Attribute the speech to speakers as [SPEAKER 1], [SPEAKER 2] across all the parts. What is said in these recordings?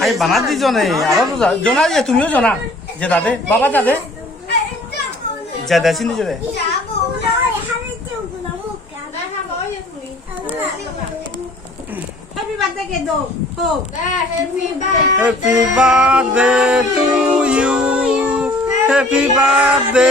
[SPEAKER 1] I বানা দুজনে যা- জনা যে তুমিও জনা যে দাদে বাবা দাদে। যে দেশি নিজে দে।
[SPEAKER 2] Happy birthday ke do. Ho.
[SPEAKER 1] Happy birthday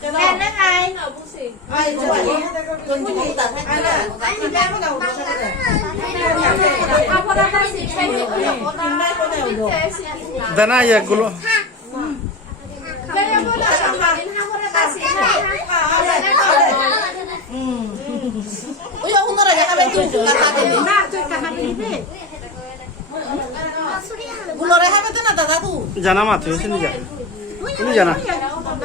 [SPEAKER 2] birthday. Đâu? Em đấy ai?
[SPEAKER 1] দেনা এগুলো
[SPEAKER 2] Nah, tôi cả hai đi về.
[SPEAKER 1] জানা মা তুই শুনি যা শুনি জানা কোনটি কোন হবে জানা
[SPEAKER 2] Ada, ini show you đồ đây. Chơi chơi nhà nó đi, bao bao nhà nó. Ô, hay tại học có video